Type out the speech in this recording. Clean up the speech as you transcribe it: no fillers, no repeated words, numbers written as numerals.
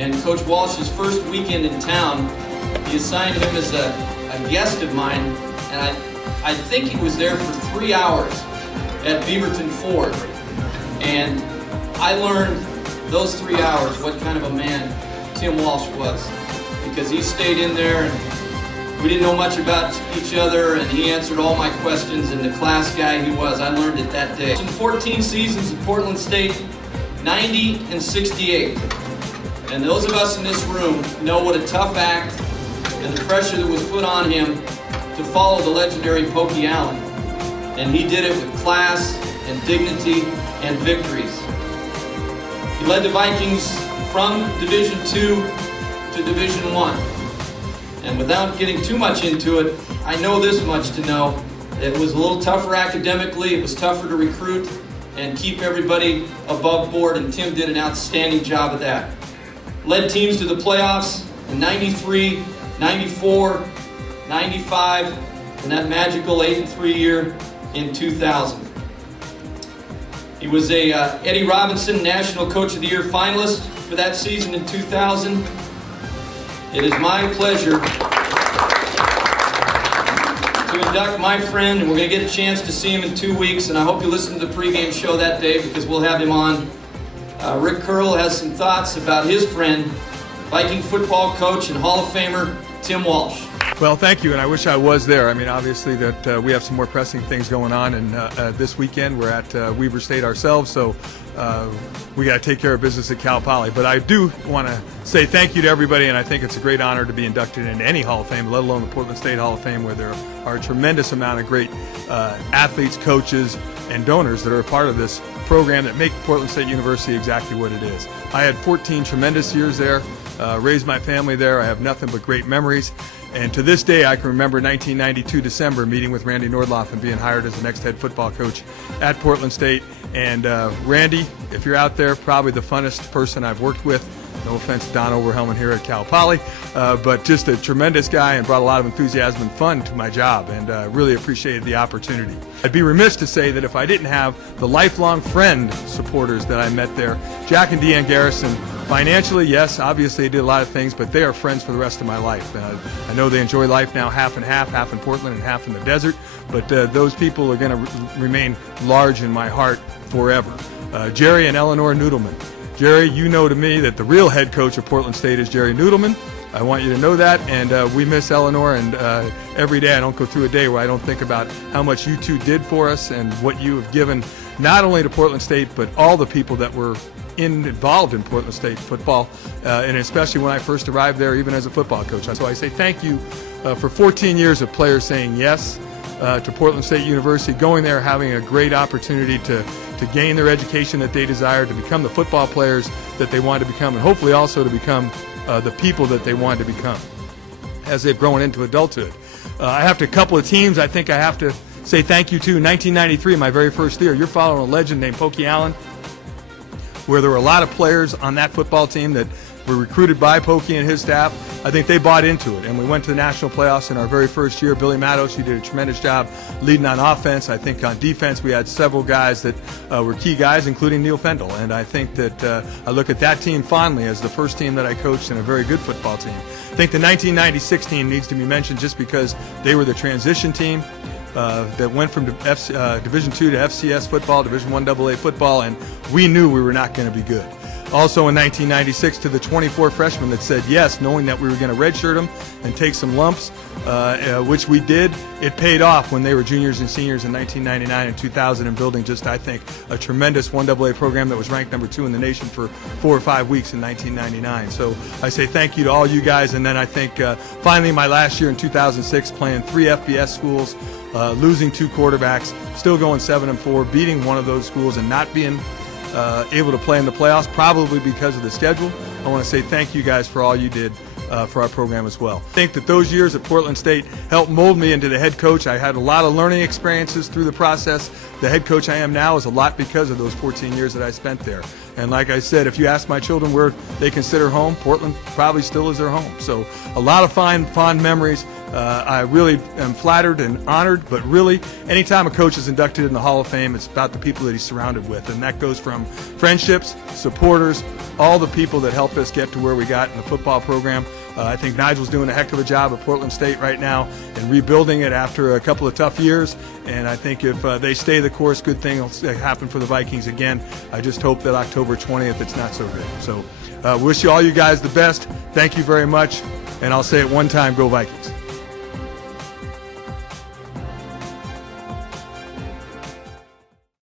And Coach Walsh's first weekend in town, he assigned him as a guest of mine, and I think he was there for 3 hours at Beaverton Ford. And I learned those 3 hours what kind of a man Tim Walsh was, because he stayed in there and we didn't know much about each other, and he answered all my questions, and the class guy he was, I learned it that day. In 14 seasons at Portland State, 90 and 68. And those of us in this room know what a tough act and the pressure that was put on him to follow the legendary Pokey Allen. And he did it with class and dignity and victories. He led the Vikings from Division II to Division I. And without getting too much into it, I know this much to know. It was a little tougher academically, it was tougher to recruit and keep everybody above board, and Tim did an outstanding job of that. Led teams to the playoffs in 93, 94, 95, and that magical 8-3 year in 2000. He was a Eddie Robinson National Coach of the Year finalist for that season in 2000. It is my pleasure to induct my friend, and we're going to get a chance to see him in 2 weeks, and I hope you listen to the pregame show that day because we'll have him on. Rick Curl has some thoughts about his friend, Viking football coach and Hall of Famer Tim Walsh. Well, thank you, and I wish I was there. I mean, obviously that we have some more pressing things going on, and this weekend we're at Weber State ourselves, so we got to take care of business at Cal Poly. But I do want to say thank you to everybody, and I think it's a great honor to be inducted into any Hall of Fame, let alone the Portland State Hall of Fame, where there are a tremendous amount of great athletes, coaches, and donors that are a part of this program that make Portland State University exactly what it is. I had 14 tremendous years there, raised my family there. I have nothing but great memories. And to this day, I can remember 1992 December meeting with Randy Nordloff and being hired as the next head football coach at Portland State. And Randy, if you're out there, probably the funnest person I've worked with. No offense to Don Overhelman here at Cal Poly, but just a tremendous guy and brought a lot of enthusiasm and fun to my job, and really appreciated the opportunity. I'd be remiss to say that if I didn't have the lifelong friend supporters that I met there, Jack and Deanne Garrison, financially, yes, obviously they did a lot of things, but they are friends for the rest of my life. I know they enjoy life now half and half in Portland and half in the desert, but those people are going to remain large in my heart forever. Jerry and Eleanor Noodleman. Jerry, you know to me that the real head coach of Portland State is Jerry Noodleman. I want you to know that, and we miss Eleanor, and every day I don't go through a day where I don't think about how much you two did for us and what you have given not only to Portland State, but all the people that were involved in Portland State football, and especially when I first arrived there, even as a football coach. So I say thank you for 14 years of players saying yes to Portland State University, going there, having a great opportunity to gain their education that they desire, to become the football players that they wanted to become, and hopefully also to become the people that they wanted to become as they've grown into adulthood. I have to, a couple of teams I think I have to say thank you to. 1993, my very first year, you're following a legend named Pokey Allen, where there were a lot of players on that football team that were recruited by Pokey and his staff. I think they bought into it, and we went to the national playoffs in our very first year. Billy Mattos, he did a tremendous job leading on offense. I think on defense we had several guys that were key guys, including Neil Fendel, and I think that I look at that team fondly as the first team that I coached and a very good football team. I think the 1996 team needs to be mentioned just because they were the transition team that went from Division II to FCS football, Division I AA football, and we knew we were not going to be good. Also in 1996 to the 24 freshmen that said yes, knowing that we were going to redshirt them and take some lumps, which we did. It paid off when they were juniors and seniors in 1999 and 2000 and building just, I think, a tremendous 1AA program that was ranked #2 in the nation for 4 or 5 weeks in 1999. So I say thank you to all you guys, and then I think finally my last year in 2006 playing 3 FBS schools, losing 2 quarterbacks, still going 7-4, beating one of those schools and not being able to play in the playoffs, probably because of the schedule. I want to say thank you guys for all you did for our program as well. I think that those years at Portland State helped mold me into the head coach. I had a lot of learning experiences through the process. The head coach I am now is a lot because of those 14 years that I spent there. And like I said, if you ask my children where they consider home, Portland probably still is their home. So a lot of fond memories, I really am flattered and honored, but really, anytime a coach is inducted in the Hall of Fame, it's about the people that he's surrounded with, and that goes from friendships, supporters, all the people that helped us get to where we got in the football program. I think Nigel's doing a heck of a job at Portland State right now and rebuilding it after a couple of tough years, and I think if they stay the course, good things will happen for the Vikings again. I just hope that October 20th it's not so good. So wish you all you guys the best. Thank you very much, and I'll say it one time, go Vikings.